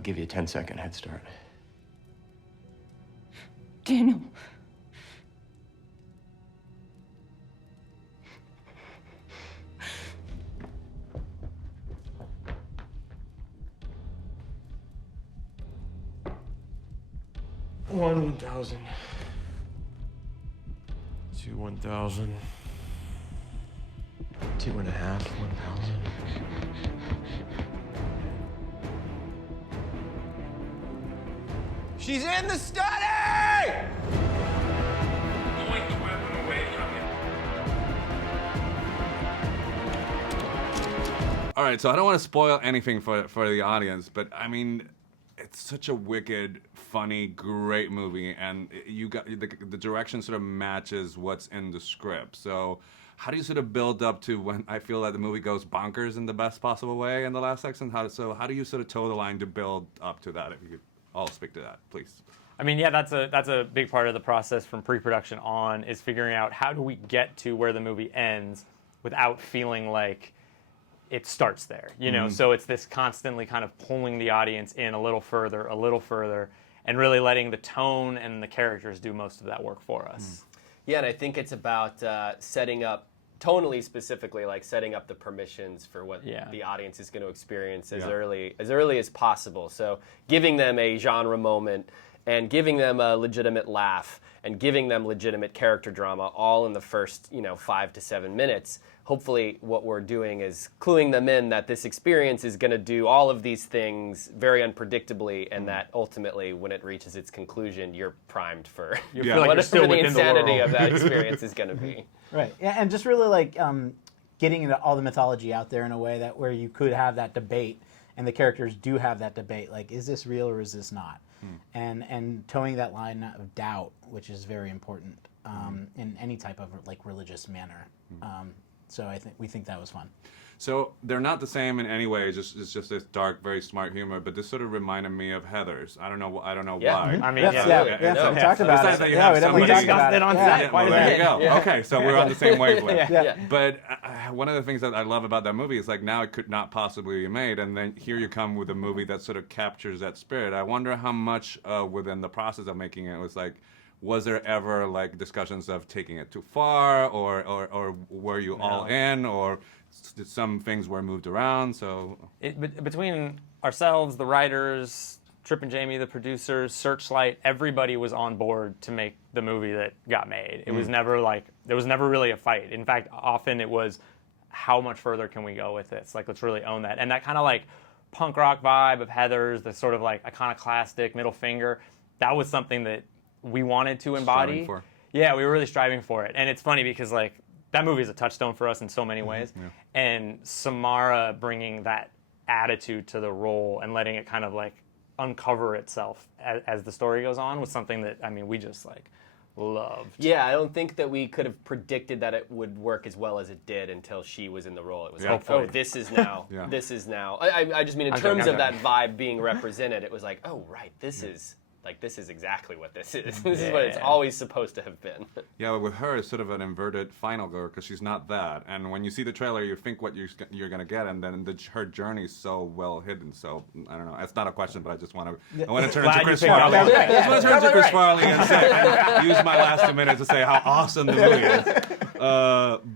I'll give you a 10-second head start. Daniel. One 1,000. Two 1,000. 2.5 1,000. She's in the study! Point the weapon away from him. All right, so I don't want to spoil anything for the audience, but I mean, it's such a wicked, funny, great movie, and you got the direction sort of matches what's in the script. So how do you sort of build up to when I feel that the movie goes bonkers in the best possible way in the last section? How do you sort of toe the line to build up to that? If you could all speak to that, please. I mean, yeah, that's a big part of the process from pre-production on, is figuring out how do we get to where the movie ends without feeling like it starts there, you know? So it's this constantly kind of pulling the audience in a little further, and really letting the tone and the characters do most of that work for us. Yeah, and I think it's about setting up, tonally specifically, like setting up the permissions for what the audience is going to experience as early as possible. So giving them a genre moment and giving them a legitimate laugh and giving them legitimate character drama all in the first, 5 to 7 minutes. Hopefully what we're doing is cluing them in that this experience is going to do all of these things very unpredictably, and that ultimately when it reaches its conclusion, you're primed for whatever the insanity of that experience is going to be. Right, yeah, and just really like getting into all the mythology out there in a way that where you could have that debate, and the characters do have that debate, like, is this real or is this not? And towing that line of doubt, which is very important in any type of like religious manner. So we think that was fun. So they're not the same in any way. It's just this dark, very smart humor. But this sort of reminded me of Heathers. I don't know why. I mean, we talked about it. That you Yeah, have we somebody- discussed it on set. Well, there you go. Okay, so we're on the same wavelength. Yeah. But one of the things that I love about that movie is like now it could not possibly be made, and then here you come with a movie that sort of captures that spirit. I wonder how much within the process of making it was like, was there ever like discussions of taking it too far, or were you all in, or some things were moved around? So between ourselves, the writers, Tripp and Jamie, the producers, Searchlight, everybody was on board to make the movie that got made. It was never like, there was never really a fight. In fact, often it was, how much further can we go with this? Like, let's really own that. And that kind of like punk rock vibe of Heathers, the sort of like iconoclastic middle finger, that was something that we wanted to embody. Yeah, we were really striving for it. And it's funny because like that movie is a touchstone for us in so many ways. And Samara bringing that attitude to the role and letting it kind of like uncover itself as the story goes on was something that, I mean, we just like loved. Yeah, I don't think that we could have predicted that it would work as well as it did until she was in the role. It was like, oh, this is now, this is now. I just mean in terms of that vibe being represented, it was like, oh, right, this is... Like, this is exactly what this is. This is what it's always supposed to have been. Yeah, with her, it's sort of an inverted final girl because she's not that. And when you see the trailer, you think what you're going to get, and then her journey is so well hidden. So, I don't know. It's not a question, but I just want to turn to Chris Farley. I just want to turn to Chris Farley and use my last 2 minutes to say how awesome the movie is.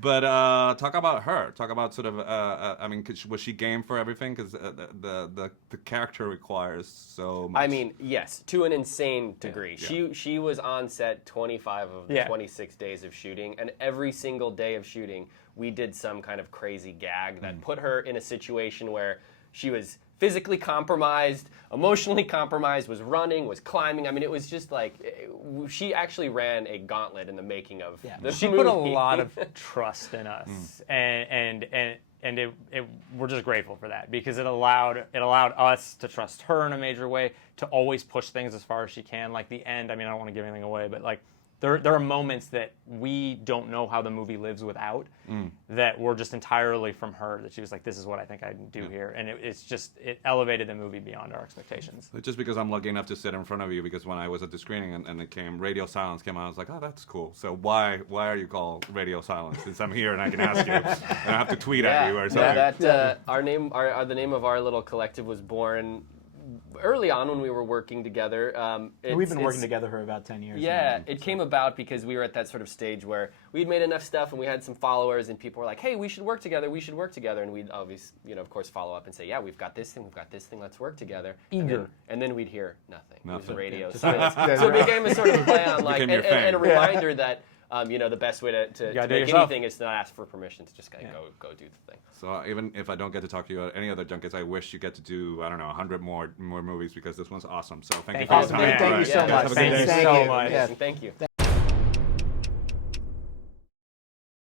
But talk about her. Talk about sort of, I mean, was she game for everything? Because the character requires so much. I mean, yes, to an insane degree. She was on set 25 of the 26 days of shooting, and every single day of shooting, we did some kind of crazy gag that put her in a situation where she was physically compromised, emotionally compromised, was running, was climbing. I mean, it was just like, she actually ran a gauntlet in the making of the She movie. put a lot of trust in us, and we're just grateful for that because it allowed us to trust her in a major way, to always push things as far as she can. Like the end, I mean, I don't want to give anything away, but like there are moments that we don't know how the movie lives without, that were just entirely from her, that she was like, this is what I think I can do here. And it elevated the movie beyond our expectations. Just because I'm lucky enough to sit in front of you, because when I was at the screening and it came, Radio Silence came out, I was like, oh, that's cool. So why are you called Radio Silence? Since I'm here and I can ask you, and I have to tweet at you or something. The name of our little collective was born early on when we were working together, we've been working together for about 10 years. Yeah, now, it came about because we were at that sort of stage where we'd made enough stuff and we had some followers, and people were like, "Hey, we should work together. We should work together." And we'd obviously, of course, follow up and say, "Yeah, we've got this thing. We've got this thing. Let's work together." Eager. And then we'd hear nothing. It was Nothing. radio silence. So it became a sort of play on like, Became your and a thing. reminder that. The best way to gotta do make it yourself. anything is to not ask for permission, to just kind of go do the thing. So even if I don't get to talk to you at any other junkets, I wish you get to do, I don't know, 100 more movies because this one's awesome. So thank you for your Awesome, time. man. Thank you so Yeah. much. Have a good day. Thank you so much. Yeah. Thank you.